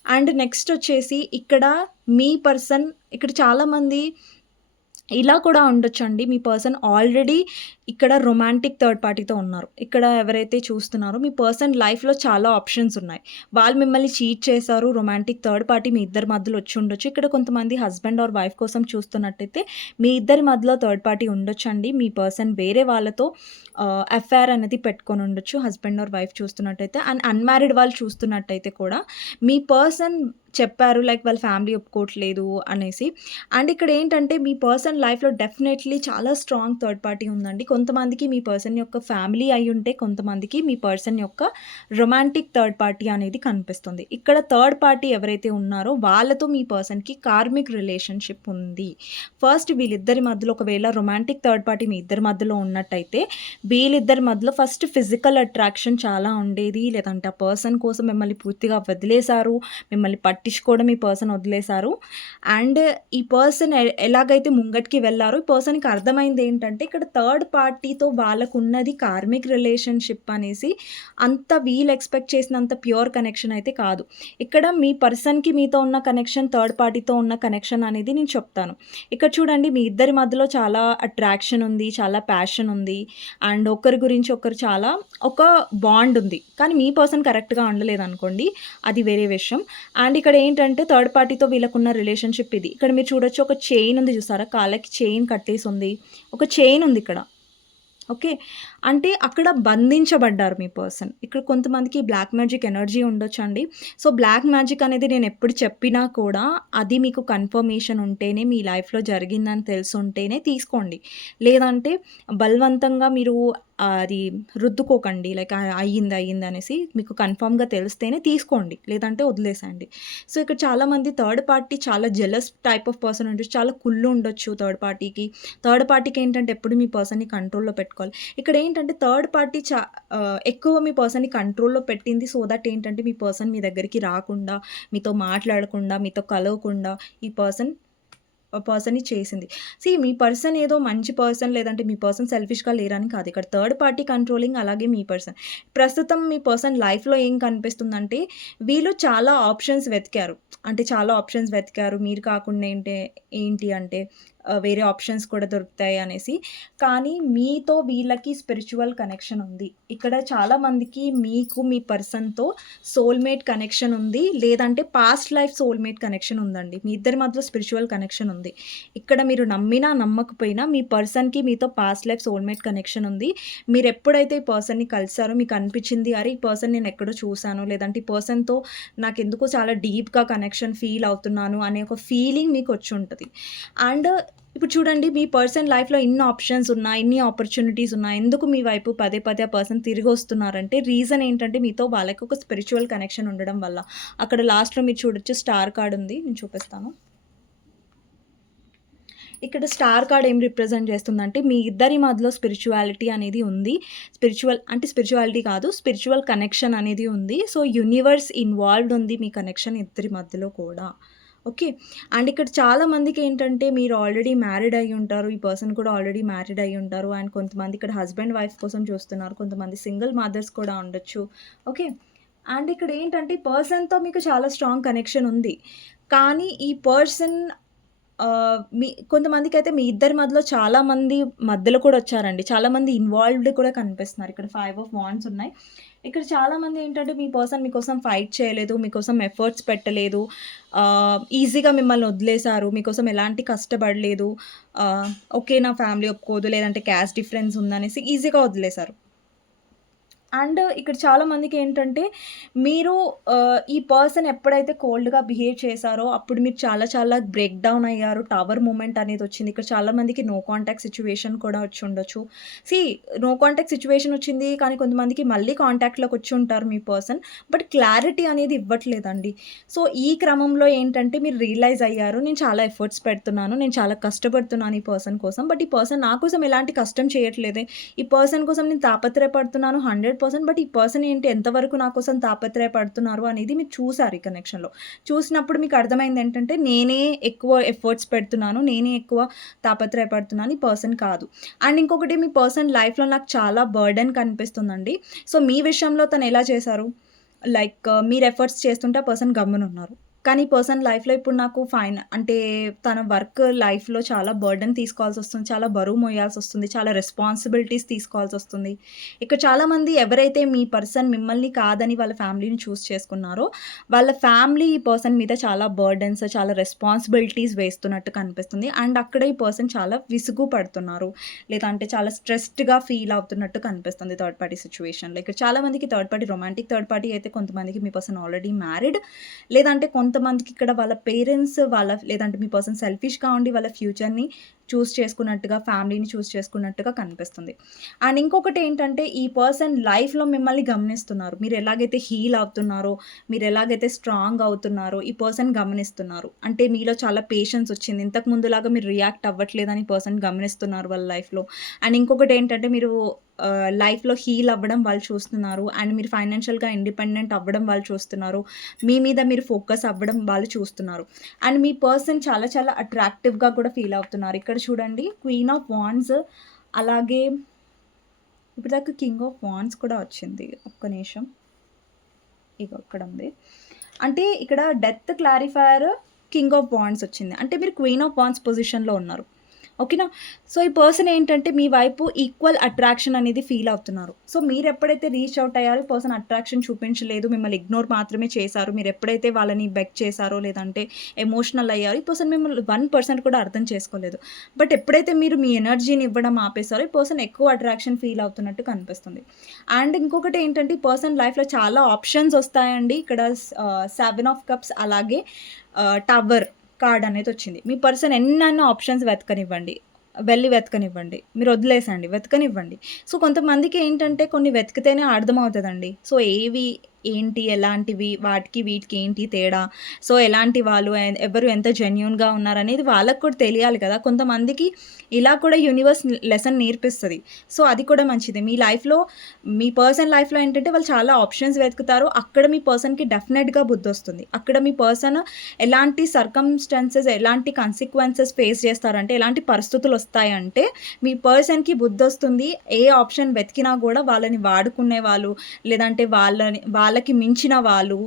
అండ్ నెక్స్ట్ వచ్చేసి ఇక్కడ మీ పర్సన్ ఇక్కడ చాలామంది ఇలా కూడా ఉండొచ్చండి. మీ పర్సన్ ఆల్రెడీ ఇక్కడ రొమాంటిక్ థర్డ్ పార్టీతో ఉన్నారు. ఇక్కడ ఎవరైతే చూస్తున్నారో మీ పర్సన్ లైఫ్‌లో చాలా ఆప్షన్స్ ఉన్నాయి. వాళ్ళు మిమ్మల్ని చీట్ చేశారు. రొమాంటిక్ థర్డ్ పార్టీ మీ ఇద్దరి మధ్యలో వచ్చి ఉండొచ్చు. ఇక్కడ కొంతమంది హస్బెండ్ ఆర్ వైఫ్ కోసం చూస్తున్నట్టయితే మీ ఇద్దరి మధ్యలో థర్డ్ పార్టీ ఉండొచ్చండి. మీ పర్సన్ వేరే వాళ్ళతో ఎఫ్ఐఆర్ అనేది పెట్టుకొని ఉండొచ్చు. హస్బెండ్ ఆర్ వైఫ్ చూస్తున్నట్టయితే. అండ్ అన్‌మ్యారీడ్ వాళ్ళు చూస్తున్నట్టయితే కూడా మీ పర్సన్ చెప్పారు లైక్ వాళ్ళ ఫ్యామిలీ ఒప్పుకోవట్లేదు అనేసి. అండ్ ఇక్కడ ఏంటంటే మీ పర్సన్ లైఫ్‌లో డెఫినెట్‌లీ చాలా స్ట్రాంగ్ థర్డ్ పార్టీ ఉందండి. కొంతమందికి మీ పర్సన్ యొక్క ఫ్యామిలీ అయి ఉంటే కొంతమందికి మీ పర్సన్ యొక్క రొమాంటిక్ థర్డ్ పార్టీ అనేది కనిపిస్తుంది. ఇక్కడ థర్డ్ పార్టీ ఎవరైతే ఉన్నారో వాళ్ళతో మీ పర్సన్‌కి కార్మిక్ రిలేషన్‌షిప్ ఉంది. ఫస్ట్ వీళ్ళిద్దరి మధ్యలో ఒకవేళ రొమాంటిక్ థర్డ్ పార్టీ మీ ఇద్దరి మధ్యలో ఉన్నట్టయితే వీళ్ళిద్దరి మధ్యలో ఫస్ట్ ఫిజికల్ అట్రాక్షన్ చాలా ఉండేది. లేదంటే ఆ పర్సన్ కోసం మిమ్మల్ని పూర్తిగా వదిలేసారు. మిమ్మల్ని పట్టించుకోవడం ఈ పర్సన్ వదిలేసారు. అండ్ ఈ పర్సన్ ఎలాగైతే ముంగటికి వెళ్ళారు ఈ పర్సన్‌కి అర్థమైంది ఏంటంటే ఇక్కడ థర్డ్ పార్టీతో వాళ్ళకున్నది కార్మిక్ రిలేషన్‌షిప్ అనేసి అంత వీళ్ళు ఎక్స్‌పెక్ట్ చేసినంత ప్యూర్ కనెక్షన్ అయితే కాదు. ఇక్కడ మీ పర్సన్‌కి మీతో ఉన్న కనెక్షన్ థర్డ్ పార్టీతో ఉన్న కనెక్షన్ అనేది నేను చెప్తాను. ఇక్కడ చూడండి మీ ఇద్దరి మధ్యలో చాలా అట్రాక్షన్ ఉంది. చాలా ప్యాషన్ ఉంది. అండ్ ఒకరి గురించి ఒకరు చాలా ఒక బాండ్ ఉంది. కానీ మీ పర్సన్ కరెక్ట్‌గా ఉండలేదు అనుకోండి అది వేరే విషయం. అండ్ ఇక్కడ ఏంటంటే థర్డ్ పార్టీతో వీళ్ళకున్న రిలేషన్‌షిప్ ఇది. ఇక్కడ మీరు చూడొచ్చు ఒక చైన్ ఉంది చూసారా? కాళ్ళకి చైన్ కట్టేసి ఉంది. ఒక చైన్ ఉంది ఇక్కడ. ఓకే. అంటే అక్కడ బంధించబడ్డారు మీ పర్సన్. ఇక్కడ కొంతమందికి బ్లాక్ మ్యాజిక్ ఎనర్జీ ఉండొచ్చు అండి సో, బ్లాక్ మ్యాజిక్ అనేది నేను ఎప్పుడు చెప్పినా కూడా అది మీకు కన్ఫర్మేషన్ ఉంటేనే మీ లైఫ్‌లో జరిగిందని తెలిసుంటేనే తీసుకోండి. లేదంటే బలవంతంగా మీరు అది రుద్దుకోకండి. లైక్ అయ్యింది, అయ్యింది అనేసి మీకు కన్ఫామ్గా తెలిస్తేనే తీసుకోండి. లేదంటే వదిలేసండి సో, ఇక్కడ చాలామంది థర్డ్ పార్టీ చాలా జెలస్ టైప్ ఆఫ్ పర్సన్ ఉండొచ్చు. చాలా కుళ్ళు ఉండొచ్చు థర్డ్ పార్టీకి. థర్డ్ పార్టీకి ఏంటంటే ఎప్పుడు మీ పర్సన్‌ని కంట్రోల్‌లో పెట్టుకోవాలి. ఇక్కడ ఏంటంటే థర్డ్ పార్టీ చా ఎక్కువ మీ పర్సన్‌ని కంట్రోల్‌లో పెట్టింది సో దట్ ఏంటంటే మీ పర్సన్ మీ దగ్గరికి రాకుండా, మీతో మాట్లాడకుండా, మీతో కలవకుండా ఈ పర్సన్ పర్సన్‌ని చేసింది. సి మీ పర్సన్ ఏదో మంచి పర్సన్ లేదంటే మీ పర్సన్ సెల్ఫిష్‌గా లేరని కాదు. ఇక్కడ థర్డ్ పార్టీ కంట్రోలింగ్ అలాగే మీ పర్సన్. ప్రస్తుతం మీ పర్సన్ లైఫ్‌లో ఏం కనిపిస్తుందంటే వీళ్ళు చాలా ఆప్షన్స్ వెతికారు. అంటే చాలా ఆప్షన్స్ వెతికారు. మీరు కాకుండా ఏంటి ఏంటి అంటే వేరే ఆప్షన్స్ కూడా దొరుకుతాయి అనేసి. కానీ మీతో వీళ్ళకి స్పిరిచువల్ కనెక్షన్ ఉంది. ఇక్కడ చాలామందికి మీకు మీ పర్సన్‌తో సోల్‌మేట్ కనెక్షన్ ఉంది. లేదంటే పాస్ట్ లైఫ్ సోల్‌మేట్ కనెక్షన్ ఉందండి. మీ ఇద్దరి మధ్య స్పిరిచువల్ కనెక్షన్ ఉంది. ఇక్కడ మీరు నమ్మినా నమ్మకపోయినా మీ పర్సన్‌కి మీతో పాస్ట్ లైఫ్ సోల్‌మేట్ కనెక్షన్ ఉంది. మీరు ఎప్పుడైతే ఈ పర్సన్‌ని కలిసారో మీకు అనిపించింది అరే! ఈ పర్సన్ నేను ఎక్కడో చూశాను లేదంటే ఈ పర్సన్‌తో నాకు ఎందుకో చాలా డీప్‌గా కనెక్షన్ ఫీల్ అవుతున్నాను అనే ఒక ఫీలింగ్ మీకు వచ్చి ఉంటుంది అండ్ ఇప్పుడు చూడండి మీ పర్సన్ లైఫ్‌లో ఇన్ని ఆప్షన్స్ ఉన్నాయి. ఇన్ని ఆపర్చునిటీస్ ఉన్నాయి. ఎందుకు మీ వైపు పదే పదే పర్సన్ పర్సన్ తిరిగొస్తున్నారంటే రీజన్ ఏంటంటే మీతో వాళ్ళకి ఒక స్పిరిచువల్ కనెక్షన్ ఉండడం వల్ల. అక్కడ లాస్ట్‌లో మీరు చూడొచ్చు స్టార్ కార్డ్ ఉంది. నేను చూపిస్తాను. ఇక్కడ స్టార్ కార్డ్ ఏం రిప్రజెంట్ చేస్తుందంటే మీ ఇద్దరి మధ్యలో స్పిరిచువాలిటీ అనేది ఉంది. స్పిరిచువల్ అంటే స్పిరిచువాలిటీ కాదు. స్పిరిచువల్ కనెక్షన్ అనేది ఉంది. సో, యూనివర్స్ ఇన్వాల్వ్డ్ ఉంది మీ కనెక్షన్ ఇద్దరి మధ్యలో కూడా. ఓకే. అండ్ ఇక్కడ చాలా మందికి ఏంటంటే మీరు ఆల్రెడీ మ్యారీడ్ అయ్యి ఉంటారు. ఈ పర్సన్ కూడా ఆల్రెడీ మ్యారీడ్ అయి ఉంటారు. అండ్ కొంతమంది ఇక్కడ హస్బెండ్, వైఫ్ కోసం చూస్తున్నారు. కొంతమంది సింగిల్ మదర్స్ కూడా ఉండొచ్చు. ఓకే. అండ్ ఇక్కడ ఏంటంటే ఈ పర్సన్‌తో మీకు చాలా స్ట్రాంగ్ కనెక్షన్ ఉంది. కానీ ఈ పర్సన్ మీ కొంతమందికి అయితే మీ ఇద్దరి మధ్యలో చాలామంది మధ్యలో కూడా వచ్చారండి. చాలామంది ఇన్వాల్వ్డ్ కూడా కనిపిస్తున్నారు. ఇక్కడ ఫైవ్ ఆఫ్ వాన్స్ ఉన్నాయి. ఇక్కడ చాలామంది ఏంటంటే మీ పర్సన్ మీకోసం ఫైట్ చేయలేదు. మీకోసం ఎఫర్ట్స్ పెట్టలేదు. ఈజీగా మిమ్మల్ని వదిలేసారు. మీకోసం ఎలాంటి కష్టపడలేదు. ఓకే. నా ఫ్యామిలీ ఒప్పుకోదు. లేదంటే క్యాస్ట్ డిఫరెన్స్ ఉందనేసి ఈజీగా వదిలేసారు. అండ్ ఇక్కడ చాలా మందికి ఏంటంటే మీరు ఈ పర్సన్ ఎప్పుడైతే కోల్డ్‌గా బిహేవ్ చేశారో అప్పుడు మీరు చాలా చాలా బ్రేక్ డౌన్ అయ్యారు. టవర్ మూమెంట్ అనేది వచ్చింది. ఇక్కడ చాలా మందికి నో కాంటాక్ట్ సిచ్యువేషన్ కూడా వచ్చుండొచ్చు. సీ నో కాంటాక్ట్ సిచ్యువేషన్ వచ్చింది. కానీ కొంతమందికి మళ్ళీ కాంటాక్ట్‌లోకి వచ్చి ఉంటారు మీ పర్సన్. బట్ క్లారిటీ అనేది ఇవ్వట్లేదండి. సో, ఈ క్రమంలో ఏంటంటే మీరు రియలైజ్ అయ్యారు. నేను చాలా ఎఫర్ట్స్ పెడుతున్నాను. నేను చాలా కష్టపడుతున్నాను ఈ పర్సన్ కోసం. బట్ ఈ పర్సన్ నా కోసం ఎలాంటి కష్టం చేయట్లేదే. ఈ పర్సన్ కోసం నేను తాపత్రయపడుతున్నాను హండ్రెడ్ 100% బట్ ఈ పర్సన్ ఏంటి ఎంతవరకు నా కోసం తాపత్రయపడుతున్నారు అనేది మీరు చూసారు ఈ కనెక్షన్‌లో. చూసినప్పుడు మీకు అర్థమైంది ఏంటంటే నేనే ఎక్కువ ఎఫర్ట్స్ పెడుతున్నాను. నేనే ఎక్కువ తాపత్రయపడుతున్నాను. ఈ పర్సన్ కాదు. అండ్ ఇంకొకటి మీ పర్సన్ లైఫ్‌లో నాకు చాలా బర్డెన్ కనిపిస్తుందండి. సో, మీ విషయంలో తను ఎలా చేశారు? లైక్ మీరు ఎఫర్ట్స్ చేస్తుంటే ఆ పర్సన్ గమ్మునున్నారు. కానీ పర్సన్ లైఫ్‌లో ఇప్పుడు నాకు ఫైన్ అంటే తన వర్క్ లైఫ్‌లో చాలా బర్డెన్ తీసుకోవాల్సొస్తుంది. చాలా బరువు మోయాల్సి వస్తుంది చాలా రెస్పాన్సిబిలిటీస్ తీసుకోవాల్సి వస్తుంది ఇక్కడ చాలామంది ఎవరైతే మీ పర్సన్ మిమ్మల్ని కాదని వాళ్ళ ఫ్యామిలీని చూస్ చేసుకున్నారో వాళ్ళ ఫ్యామిలీ ఈ పర్సన్ మీద చాలా బర్డెన్స్, చాలా రెస్పాన్సిబిలిటీస్ వేస్తున్నట్టు కనిపిస్తుంది. అండ్ అక్కడ ఈ పర్సన్ చాలా విసుగు పడుతున్నారు. లేదంటే చాలా స్ట్రెస్డ్‌గా ఫీల్ అవుతున్నట్టు కనిపిస్తుంది థర్డ్ పార్టీ సిచ్యువేషన్లో ఇక్కడ చాలా మందికి third party romantic third party అయితే కొంతమందికి మీ పర్సన్ ఆల్రెడీ మ్యారీడ్. లేదంటే కొంత కొంతమందికి ఇక్కడ వాళ్ళ పేరెంట్స్ వాళ్ళ లేదంటే మీ పర్సన్ సెల్ఫిష్‌గా ఉండి వాళ్ళ ఫ్యూచర్‌ని చూస్ చేసుకున్నట్టుగా, ఫ్యామిలీని చూస్ చేసుకున్నట్టుగా కనిపిస్తుంది. అండ్ ఇంకొకటి ఏంటంటే ఈ పర్సన్ లైఫ్‌లో మిమ్మల్ని గమనిస్తున్నారు. మీరు ఎలాగైతే హీల్ అవుతున్నారో, మీరు ఎలాగైతే స్ట్రాంగ్ అవుతున్నారో ఈ పర్సన్ గమనిస్తున్నారు. అంటే మీలో చాలా పేషెన్స్ వచ్చింది. ఇంతకు ముందులాగా మీరు రియాక్ట్ అవ్వట్లేదని పర్సన్ గమనిస్తున్నారు వాళ్ళ లైఫ్‌లో. అండ్ ఇంకొకటి ఏంటంటే మీరు లైఫ్‌లో హీల్ అవ్వడం వాళ్ళు చూస్తున్నారు. అండ్ మీరు ఫైనాన్షియల్‌గా ఇండిపెండెంట్ అవ్వడం వాళ్ళు చూస్తున్నారు. మీ మీద మీరు ఫోకస్ అవ్వడం వాళ్ళు చూస్తున్నారు. అండ్ మీ పర్సన్ చాలా చాలా అట్రాక్టివ్‌గా కూడా ఫీల్ అవుతున్నారు. ఇక్కడ ఇక్కడ చూడండి క్వీన్ ఆఫ్ వాండ్స్ అలాగే ఇప్పటిదాకా కింగ్ ఆఫ్ వాండ్స్ కూడా వచ్చింది. ఒక్క నిమిషం. ఇగో ఇక్కడ ఉంది. అంటే ఇక్కడ death clarifier, king of wands వచ్చింది. అంటే మీరు క్వీన్ ఆఫ్ వాన్స్ పొజిషన్‌లో ఉన్నారు. ఓకేనా? సో ఈ పర్సన్ ఏంటంటే మీ వైపు ఈక్వల్ అట్రాక్షన్ అనేది ఫీల్ అవుతున్నారు. సో మీరు ఎప్పుడైతే రీచ్ అవుట్ అయ్యారో పర్సన్ అట్రాక్షన్ చూపించలేదు మిమ్మల్ని ఇగ్నోర్ మాత్రమే చేశారు. మీరు ఎప్పుడైతే వాళ్ళని బెక్ చేశారో లేదంటే ఎమోషనల్ అయ్యారో ఈ పర్సన్ మిమ్మల్ని వన్ పర్సెంట్ కూడా అర్థం చేసుకోలేదు. బట్ ఎప్పుడైతే మీరు మీ ఎనర్జీని ఇవ్వడం ఆపేశారో ఈ పర్సన్ ఎక్కువ అట్రాక్షన్ ఫీల్ అవుతున్నట్టు కనిపిస్తుంది. అండ్ ఇంకొకటి ఏంటంటే ఈ పర్సన్ లైఫ్లో చాలా ఆప్షన్స్ వస్తాయండి. ఇక్కడ సెవెన్ ఆఫ్ కప్స్ అలాగే uh, టవర్ కార్డ్ అనేది వచ్చింది. మీ పర్సన్ ఎన్నైనా ఆప్షన్స్ వెతకనివ్వండి. వెళ్ళి వెతకనివ్వండి. మీరు వదిలేసండి. వెతకనివ్వండి. సో కొంతమందికి ఏంటంటే కొన్ని వెతికితేనే అర్థమవుతుందండి. సో ఏవి ఏంటి ఎలాంటివి వాటికి వీటికి ఏంటి తేడా? సో ఎలాంటి వాళ్ళు ఎవరు ఎంత జెన్యున్గా ఉన్నారనేది వాళ్ళకు కూడా తెలియాలి కదా. కొంతమందికి ఇలా కూడా యూనివర్స్ లెసన్ నేర్పిస్తుంది. సో అది కూడా మంచిది. మీ లైఫ్లో మీ పర్సన్ లైఫ్లో ఏంటంటే వాళ్ళు చాలా ఆప్షన్స్ వెతుకుతారు. అక్కడ మీ పర్సన్కి డెఫినెట్గా బుద్ధి వస్తుంది. అక్కడ మీ పర్సన్ ఎలాంటి సర్కమ్స్టాన్సెస్ ఎలాంటి కన్సిక్వెన్సెస్ ఫేస్ చేస్తారంటే ఎలాంటి పరిస్థితులు వస్తాయంటే మీ పర్సన్కి బుద్ధి వస్తుంది. ఏ ఆప్షన్ వెతికినా కూడా వాళ్ళని వాడుకునే వాళ్ళు లేదంటే వాళ్ళని వాళ్ళ వాళ్ళకి మించిన వాళ్ళు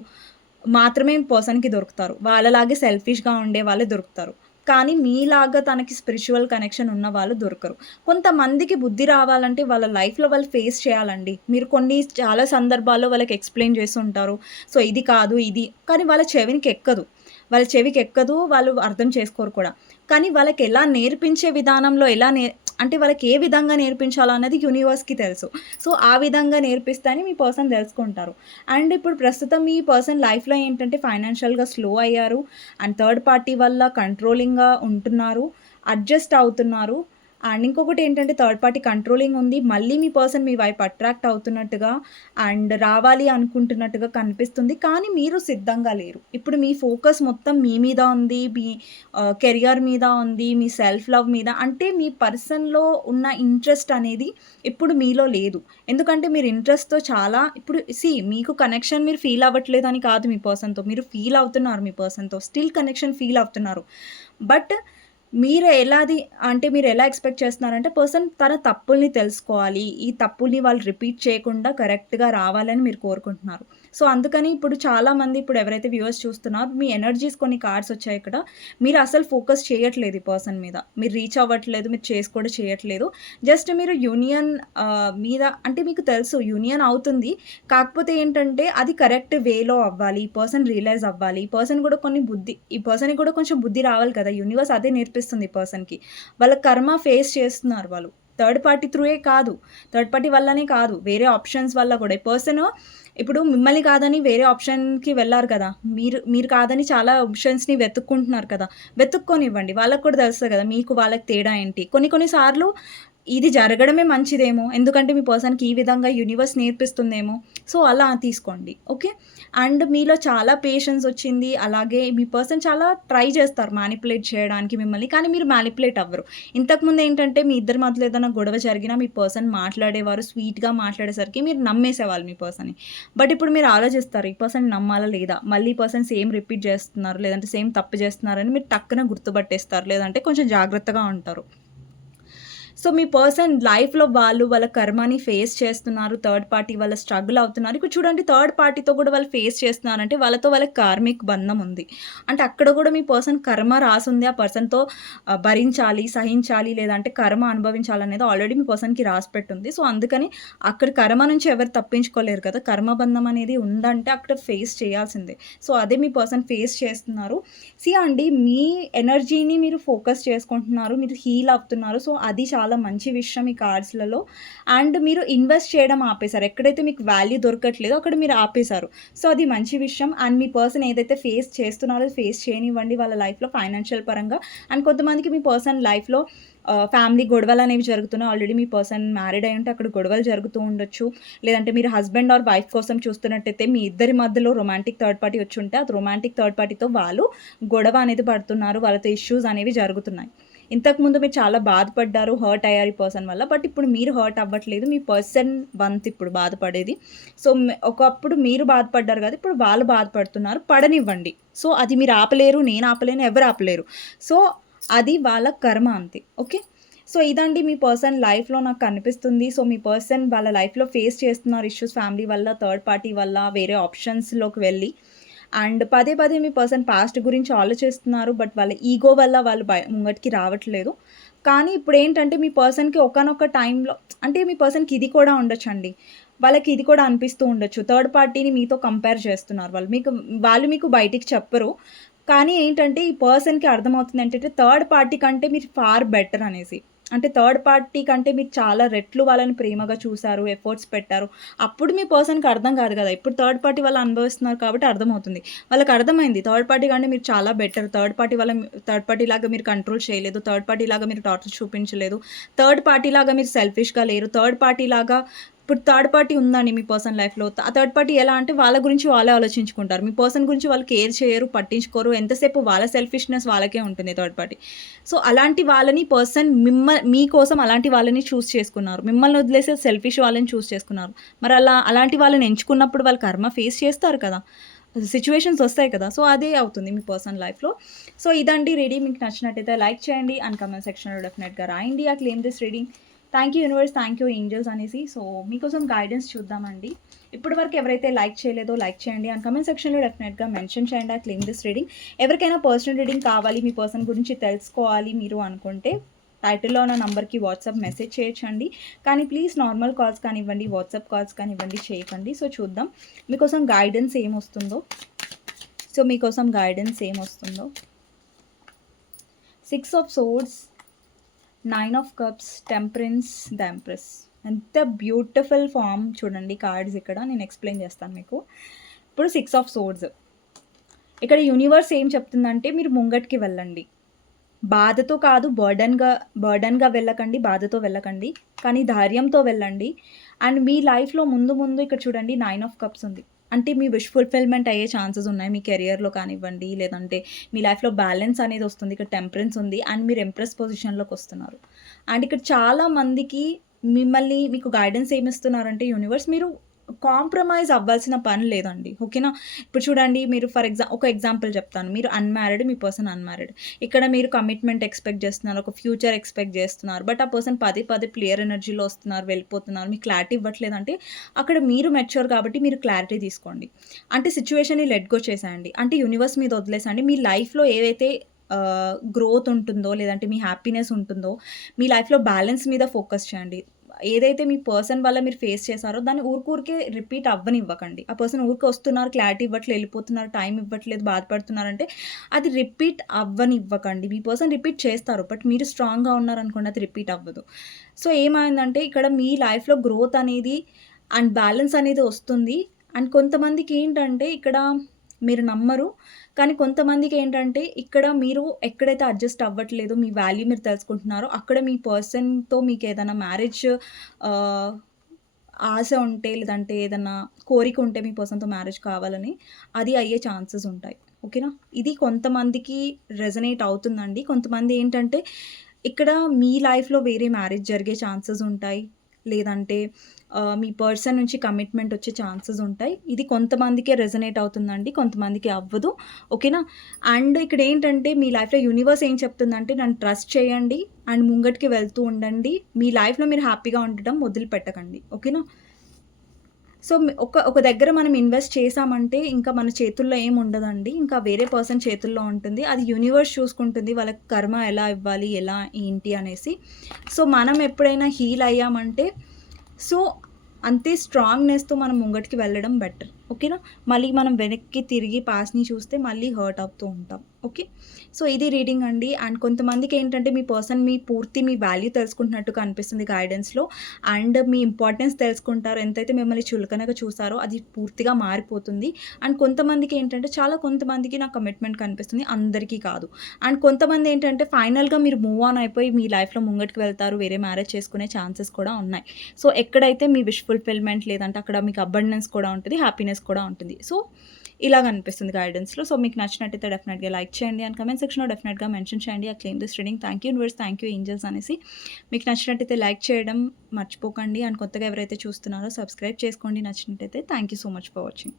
మాత్రమే పర్సన్కి దొరుకుతారు. వాళ్ళలాగే సెల్ఫిష్గా ఉండే వాళ్ళు దొరుకుతారు. కానీ మీలాగా తనకి స్పిరిచువల్ కనెక్షన్ ఉన్న వాళ్ళు దొరకరు. కొంతమందికి బుద్ధి రావాలంటే వాళ్ళ లైఫ్లో వాళ్ళు ఫేస్ చేయాలండి. మీరు కొన్ని చాలా సందర్భాల్లో వాళ్ళకి ఎక్స్ప్లెయిన్ చేసి ఉంటారు. సో ఇది కాదు ఇది కానీ వాళ్ళ చెవినికి ఎక్కదు. వాళ్ళ చెవికి ఎక్కదు వాళ్ళు అర్థం చేసుకోరు కూడా. కానీ వాళ్ళకి ఎలా నేర్పించే విధానంలో ఎలా నే అంటే వాళ్ళకి ఏ విధంగా నేర్పించాలో అన్నది యూనివర్స్కి తెలుసు. సో ఆ విధంగా నేర్పిస్తేనే మీ పర్సన్ తెలుసుకుంటారు. అండ్ ఇప్పుడు ప్రస్తుతం మీ పర్సన్ లైఫ్లో ఏంటంటే ఫైనాన్షియల్గా స్లో అయ్యారు. అండ్ థర్డ్ పార్టీ వల్ల కంట్రోలింగ్గా ఉంటున్నారు. అడ్జస్ట్ అవుతున్నారు. అండ్ ఇంకొకటి ఏంటంటే థర్డ్ పార్టీ కంట్రోలింగ్ ఉంది. మళ్ళీ మీ పర్సన్ మీ వైపు అట్రాక్ట్ అవుతున్నట్టుగా అండ్ రావాలి అనుకుంటున్నట్టుగా కనిపిస్తుంది. కానీ మీరు సిద్ధంగా లేరు. ఇప్పుడు మీ ఫోకస్ మొత్తం మీ మీద ఉంది. మీ కెరియర్ మీద ఉంది. మీ సెల్ఫ్ లవ్ మీద. అంటే మీ పర్సన్లో ఉన్న ఇంట్రెస్ట్ అనేది ఇప్పుడు మీలో లేదు. ఎందుకంటే మీరు ఇంట్రెస్ట్తో చాలా ఇప్పుడు సి మీకు కనెక్షన్ మీరు ఫీల్ అవ్వట్లేదు అని కాదు మీ పర్సన్తో మీరు ఫీల్ అవుతున్నారు మీ పర్సన్తో స్టిల్ కనెక్షన్ ఫీల్ అవుతున్నారు. బట్ మీరు ఎలాది అంటే మీరు ఎలా ఎక్స్పెక్ట్ చేస్తున్నారంటే పర్సన్ తన తప్పుల్ని తెలుసుకోవాలి. ఈ తప్పుల్ని వాళ్ళు రిపీట్ చేయకుండా కరెక్ట్గా రావాలని మీరు కోరుకుంటున్నారు. సో అందుకని ఇప్పుడు చాలామంది ఇప్పుడు ఎవరైతే వ్యూవర్స్ చూస్తున్నారో మీ ఎనర్జీస్ కొన్ని కార్డ్స్ వచ్చాయి ఇక్కడ. మీరు అసలు ఫోకస్ చేయట్లేదు ఈ పర్సన్ మీద. మీరు రీచ్ అవ్వట్లేదు మీరు చేసి కూడా చేయట్లేదు. జస్ట్ మీరు యూనియన్ మీద అంటే మీకు తెలుసు యూనియన్ అవుతుంది. కాకపోతే ఏంటంటే అది కరెక్ట్ వేలో అవ్వాలి ఈ పర్సన్ రియలైజ్ అవ్వాలి. ఈ పర్సన్ కూడా కొన్ని బుద్ధి ఈ పర్సన్కి కూడా కొంచెం బుద్ధి రావాలి కదా. యూనివర్స్ అదే నేర్పిస్తుంది ఈ పర్సన్కి వాళ్ళ కర్మ ఫేస్ చేస్తున్నారు వాళ్ళు. థర్డ్ పార్టీ త్రూయే కాదు. థర్డ్ పార్టీ వల్లనే కాదు. వేరే ఆప్షన్స్ వల్ల కూడా. ఈ పర్సన్ ఇప్పుడు మిమ్మల్ని కాదని వేరే ఆప్షన్కి వెళ్ళారు కదా. మీరు మీరు కాదని చాలా ఆప్షన్స్ని వెతుక్కుంటున్నారు కదా. వెతుక్కొనివ్వండి. వాళ్ళకు కూడా తెలుస్తుంది కదా మీకు వాళ్ళకి తేడా ఏంటి. కొన్ని కొన్నిసార్లు ఇది జరగడమే మంచిదేమో. ఎందుకంటే మీ పర్సన్కి ఈ విధంగా యూనివర్స్ నేర్పిస్తుందేమో. సో అలా తీసుకోండి. ఓకే? అండ్ మీలో చాలా పేషెన్స్ వచ్చింది. అలాగే మీ పర్సన్ చాలా ట్రై చేస్తారు మ్యానిపులేట్ చేయడానికి మిమ్మల్ని కానీ మీరు మ్యానిపులేట్ అవ్వరు. ఇంతకుముందు ఏంటంటే మీ ఇద్దరి మధ్యలో ఏదైనా గొడవ జరిగినా మీ పర్సన్ మాట్లాడేవారు స్వీట్గా మాట్లాడేసరికి మీరు నమ్మేసేవాళ్ళు మీ పర్సన్ని బట్ ఇప్పుడు మీరు ఆలోచిస్తారు ఈ పర్సన్ నమ్మాలా లేదా? మళ్ళీ ఈ పర్సన్ సేమ్ రిపీట్ చేస్తున్నారు లేదంటే సేమ్ తప్పు చేస్తున్నారని మీరు టక్కున గుర్తుపట్టేస్తారు లేదంటే కొంచెం జాగ్రత్తగా ఉంటారు. సో మీ పర్సన్ లైఫ్లో వాళ్ళు వాళ్ళ కర్మని ఫేస్ చేస్తున్నారు థర్డ్ పార్టీ వాళ్ళ స్ట్రగుల్ అవుతున్నారు. ఇప్పుడు చూడండి థర్డ్ పార్టీతో కూడా వాళ్ళు ఫేస్ చేస్తున్నారంటే వాళ్ళతో వాళ్ళ కార్మిక్ బంధం ఉంది. అంటే అక్కడ కూడా మీ పర్సన్ కర్మ రాసుంది ఆ పర్సన్తో భరించాలి సహించాలి లేదంటే కర్మ అనుభవించాలి అనేది ఆల్రెడీ మీ పర్సన్కి రాసి పెట్టుంది సో అందుకని అక్కడ కర్మ నుంచి ఎవరు తప్పించుకోలేరు కదా కర్మ బంధం అనేది ఉందంటే అక్కడ ఫేస్ చేయాల్సిందే. సో అదే మీ పర్సన్ ఫేస్ చేస్తున్నారు. సి అండి మీ ఎనర్జీని మీరు ఫోకస్ చేసుకుంటున్నారు మీరు హీల్ అవుతున్నారు. సో అది చాలా మంచి విషయం ఈ కార్డ్స్లలో. అండ్ మీరు ఇన్వెస్ట్ చేయడం ఆపేశారు. ఎక్కడైతే మీకు వాల్యూ దొరకట్లేదో అక్కడ మీరు ఆపేశారు. సో అది మంచి విషయం. అండ్ మీ పర్సన్ ఏదైతే ఫేస్ చేస్తున్నారో ఫేస్ చేయనివ్వండి వాళ్ళ లైఫ్లో ఫైనాన్షియల్ పరంగా. అండ్ కొంతమందికి మీ పర్సన్ లైఫ్లో ఫ్యామిలీ గొడవలు అనేవి జరుగుతున్నాయి ఆల్రెడీ మీ పర్సన్ మ్యారీడ్ అయి ఉంటే అక్కడ గొడవలు జరుగుతూ ఉండొచ్చు. లేదంటే మీరు హస్బెండ్ ఆర్ వైఫ్ కోసం చూస్తున్నట్టయితే మీ ఇద్దరి మధ్యలో రొమాంటిక్ థర్డ్ పార్టీ వచ్చి ఉంటే అది రొమాంటిక్ థర్డ్ పార్టీతో వాళ్ళు గొడవ అనేది పడుతున్నారు. వాళ్ళతో ఇష్యూస్ అనేవి జరుగుతున్నాయి. ఇంతకుముందు మీరు చాలా బాధపడ్డారు హర్ట్ అయ్యారు ఈ పర్సన్ వల్ల బట్ ఇప్పుడు మీరు హర్ట్ అవ్వట్లేదు మీ పర్సన్ వంత్ ఇప్పుడు బాధపడేది. సో ఒకప్పుడు మీరు బాధపడ్డారు కదా ఇప్పుడు వాళ్ళు బాధపడుతున్నారు పడనివ్వండి. సో అది మీరు ఆపలేరు నేను ఆపలేను ఎవరు ఆపలేరు. సో అది వాళ్ళ కర్మ అంతే ఓకే సో ఇదండి మీ పర్సన్ లైఫ్లో నాకు కనిపిస్తుంది. సో మీ పర్సన్ వాళ్ళ లైఫ్లో ఫేస్ చేస్తున్నారు ఇష్యూస్ ఫ్యామిలీ వల్ల థర్డ్ పార్టీ వల్ల వేరే ఆప్షన్స్లోకి వెళ్ళి. అండ్ పదే పదే మీ పర్సన్ పాస్ట్ గురించి ఆలోచిస్తున్నారు బట్ వాళ్ళ ఈగో వల్ల వాళ్ళు బయ ముంగటికి రావట్లేదు. కానీ ఇప్పుడు ఏంటంటే మీ పర్సన్కి ఒకనొక టైంలో అంటే మీ పర్సన్కి ఇది కూడా ఉండొచ్చండి. వాళ్ళకి ఇది కూడా అనిపిస్తూ ఉండొచ్చు. థర్డ్ పార్టీని మీతో కంపేర్ చేస్తున్నారు వాళ్ళు. మీకు వాళ్ళు మీకు బయటికి చెప్పరు. కానీ ఏంటంటే ఈ పర్సన్కి అర్థమవుతుంది ఏంటంటే థర్డ్ పార్టీ కంటే మీరు ఫార్ బెటర్ అనేసి. అంటే థర్డ్ పార్టీ కంటే మీరు చాలా రెట్లు వాళ్ళని ప్రేమగా చూశారు ఎఫర్ట్స్ పెట్టారు. అప్పుడు మీ పర్సన్కి అర్థం కాదు కదా. ఇప్పుడు థర్డ్ పార్టీ వాళ్ళు అనుభవిస్తున్నారు కాబట్టి అర్థమవుతుంది. వాళ్ళకి అర్థమైంది. థర్డ్ పార్టీ కంటే మీరు చాలా బెటర్ థర్డ్ పార్టీ వాళ్ళ థర్డ్ పార్టీ లాగా మీరు కంట్రోల్ చేయలేదు. థర్డ్ పార్టీ లాగా మీరు టార్చర్ చూపించలేదు. థర్డ్ పార్టీ లాగా మీరు సెల్ఫిష్గా లేరు. థర్డ్ పార్టీ లాగా ఇప్పుడు థర్డ్ పార్టీ ఉందండి మీ పర్సన్ లైఫ్లో థర్డ్ పార్టీ ఎలా అంటే వాళ్ళ గురించి వాళ్ళే ఆలోచించుకుంటారు. మీ పర్సన్ గురించి వాళ్ళు కేర్ చేయరు పట్టించుకోరు. ఎంతసేపు వాళ్ళ సెల్ఫిష్నెస్ వాళ్ళకే ఉంటుంది థర్డ్ పార్టీ సో అలాంటి వాళ్ళని పర్సన్ మిమ్మ మీకోసం అలాంటి వాళ్ళని చూస్ చేసుకున్నారు. మిమ్మల్ని వదిలేసే సెల్ఫిష్ వాళ్ళని చూస్ చేసుకున్నారు. మరి అలా అలాంటి వాళ్ళని ఎంచుకున్నప్పుడు వాళ్ళు కర్మ ఫేస్ చేస్తారు కదా. సిచ్యువేషన్స్ వస్తాయి కదా. సో అదే అవుతుంది మీ పర్సనల్ లైఫ్లో సో ఇదండి రీడింగ్ మీకు నచ్చినట్టయితే లైక్ చేయండి. అండ్ కమెంట్ సెక్షన్లో డెఫినెట్గా రాయండి. ఆ claim this reading thank you universe thank you angels అనేసి. సో మీకోసం గైడెన్స్ చూద్దామండి. ఇప్పటి వరకు ఎవరైతే లైక్ చేయలేదో లైక్ చేయండి. అండ్ కమెంట్ సెక్షన్లో డెఫినెట్గా మెన్షన్ చేయండి. ఆ క్లెయిమ్ దిస్ రీడింగ్ ఎవరికైనా పర్సనల్ రీడింగ్ కావాలి మీ పర్సన్ గురించి తెలుసుకోవాలి మీరు అనుకుంటే టైటిల్లో ఉన్న నంబర్కి వాట్సాప్ మెసేజ్ చేయొచ్చండి. కానీ ప్లీజ్ నార్మల్ కాల్స్ కానివ్వండి వాట్సాప్ కాల్స్ కానివ్వండి చేయకండి. సో చూద్దాం. మీకోసం గైడెన్స్ ఏమొస్తుందో. సో మీకోసం guidance ఏమొస్తుందో. Six of swords nine of cups temperance the empress ఎంత బ్యూటిఫుల్ ఫామ్ చూడండి కార్డ్స్ ఇక్కడ. నేను ఎక్స్ప్లెయిన్ చేస్తాను మీకు. ఇప్పుడు సిక్స్ ఆఫ్ సోర్డ్స్ ఇక్కడ యూనివర్స్ ఏం చెప్తుందంటే మీరు ముంగట్కి వెళ్ళండి. బాధతో కాదు బర్డన్గా బర్డన్గా వెళ్ళకండి బాధతో వెళ్ళకండి. కానీ ధైర్యంతో వెళ్ళండి. అండ్ మీ లైఫ్లో ముందు ముందు ఇక్కడ చూడండి నైన్ ఆఫ్ కప్స్ ఉంది. అంటే మీ విష్ ఫుల్ఫిల్మెంట్ అయ్యే ఛాన్సెస్ ఉన్నాయి. మీ కెరియర్లో కానివ్వండి లేదంటే మీ లైఫ్లో బ్యాలెన్స్ అనేది వస్తుంది. ఇక్కడ టెంపరెన్స్ ఉంది అండ్ మీరు ఎంప్రెస్ పొజిషన్లోకి వస్తున్నారు. అండ్ ఇక్కడ చాలా మందికి మిమ్మల్ని మీకు గైడెన్స్ ఏమి ఇస్తున్నారంటే యూనివర్స్ మీరు కాంప్రమైజ్ అవ్వాల్సిన పని లేదండి. ఓకేనా? ఇప్పుడు చూడండి మీరు ఫర్ ఎగ్జా ఒక ఎగ్జాంపుల్ చెప్తాను. మీరు అన్మ్యారీడ్ మీ పర్సన్ అన్మ్యారీడ్. ఇక్కడ మీరు కమిట్మెంట్ ఎక్స్పెక్ట్ చేస్తున్నారు ఒక ఫ్యూచర్ ఎక్స్పెక్ట్ చేస్తున్నారు బట్ ఆ పర్సన్ పది పది క్లియర్ ఎనర్జీలో వస్తున్నారు వెళ్ళిపోతున్నారు మీకు క్లారిటీ ఇవ్వట్లేదంటే అక్కడ మీరు మెచ్యూర్ కాబట్టి మీరు క్లారిటీ తీసుకోండి. అంటే సిచ్యువేషన్ని లెట్ గో చేసేయండి. అంటే యూనివర్స్ మీద వదిలేసండి మీ లైఫ్లో ఏవైతే గ్రోత్ ఉంటుందో లేదంటే మీ హ్యాపీనెస్ ఉంటుందో మీ లైఫ్లో బ్యాలెన్స్ మీద ఫోకస్ చేయండి. ఏదైతే మీ పర్సన్ వల్ల మీరు ఫేస్ చేశారో దాన్ని ఊరికూరికే రిపీట్ అవ్వనివ్వకండి. ఆ పర్సన్ ఊరికి వస్తున్నారు క్లారిటీ ఇవ్వట్లేదు వెళ్ళిపోతున్నారు టైం ఇవ్వట్లేదు బాధపడుతున్నారంటే అది రిపీట్ అవ్వనివ్వకండి. మీ పర్సన్ రిపీట్ చేస్తారు బట్ మీరు స్ట్రాంగ్గా ఉన్నారనుకోండి అది రిపీట్ అవ్వదు. సో ఏమైందంటే ఇక్కడ మీ లైఫ్లో గ్రోత్ అనేది అండ్ బ్యాలెన్స్ అనేది వస్తుంది. అండ్ కొంతమందికి ఏంటంటే ఇక్కడ మీరు నమ్మరు. కానీ కొంతమందికి ఏంటంటే ఇక్కడ మీరు ఎక్కడైతే అడ్జస్ట్ అవ్వట్లేదో మీ వాల్యూ మీరు తెలుసుకుంటున్నారో అక్కడ మీ పర్సన్తో మీకు ఏదైనా మ్యారేజ్ ఆశ ఉంటే లేదంటే ఏదైనా కోరిక ఉంటే మీ పర్సన్తో మ్యారేజ్ కావాలని అది అయ్యే ఛాన్సెస్ ఉంటాయి. ఓకేనా ఇది కొంతమందికి రెజనేట్ అవుతుందండి. కొంతమంది ఏంటంటే ఇక్కడ మీ లైఫ్లో వేరే మ్యారేజ్ జరిగే ఛాన్సెస్ ఉంటాయి. లేదంటే మీ పర్సన్ నుంచి కమిట్మెంట్ వచ్చే ఛాన్సెస్ ఉంటాయి. ఇది కొంతమందికే రెజనేట్ అవుతుందండి కొంతమందికి అవ్వదు. ఓకేనా? అండ్ ఇక్కడ ఏంటంటే మీ లైఫ్లో యూనివర్స్ ఏం చెప్తుందంటే నన్ను ట్రస్ట్ చేయండి అండ్ ముంగటికి వెళ్తూ ఉండండి. మీ లైఫ్లో మీరు హ్యాపీగా ఉండటం వదిలిపెట్టకండి. ఓకేనా? సో ఒక ఒక దగ్గర మనం ఇన్వెస్ట్ చేసామంటే ఇంకా మన చేతుల్లో ఏం ఉండదండి. ఇంకా వేరే పర్సన్ చేతుల్లో ఉంటుంది. అది యూనివర్స్ చూసుకుంటుంది వాళ్ళకి కర్మ ఎలా ఇవ్వాలి ఎలా ఏంటి అనేసి. సో మనం ఎప్పుడైనా హీల్ అయ్యామంటే సో అంతే స్ట్రాంగ్నెస్తో మనం ముంగటికి వెళ్ళడం బెటర్. ఓకేనా? మళ్ళీ మనం వెనక్కి తిరిగి పాస్ని చూస్తే మళ్ళీ హర్ట్ అవుతూ ఉంటాం. ఓకే. సో ఇది రీడింగ్ అండి. అండ్ కొంతమందికి ఏంటంటే మీ పర్సన్ మీ పూర్తి మీ వాల్యూ తెలుసుకుంటున్నట్టుగా అనిపిస్తుంది గైడెన్స్లో. అండ్ మీ ఇంపార్టెన్స్ తెలుసుకుంటారు. ఎంతైతే మిమ్మల్ని చులకనగా చూసారో అది పూర్తిగా మారిపోతుంది. అండ్ కొంతమందికి ఏంటంటే చాలా కొంతమందికి నా కమిట్మెంట్ కనిపిస్తుంది. అందరికీ కాదు. అండ్ కొంతమంది ఏంటంటే ఫైనల్గా మీరు మూవ్ ఆన్ అయిపోయి మీ లైఫ్లో ముంగటికి వెళ్తారు. వేరే మ్యారేజ్ చేసుకునే ఛాన్సెస్ కూడా ఉన్నాయి. సో ఎక్కడైతే మీ విష్ ఫుల్ఫిల్మెంట్ లేదంటే అక్కడ మీకు అబండెన్స్ కూడా ఉంటుంది హ్యాపీనెస్ కూడా ఉంటుంది. సో ఇలాగ అనిపిస్తుంది గైడెన్స్లో సో మీకు నచ్చినట్టయితే డెఫినెట్గా లైక్ చేయండి. అండ్ కమెంట్ సెక్షన్లో డెఫినెట్గా మెన్షన్ చేయండి. ఆ claim this reading thank you universe thank you angels అనేసి మీకు నచ్చినట్టయితే లైక్ చేయడం మర్చిపోకండి. అండ్ కొత్తగా ఎవరైతే చూస్తున్నారో సబ్స్క్రైబ్ చేసుకోండి. నచ్చినట్టయితే thank you so much for watching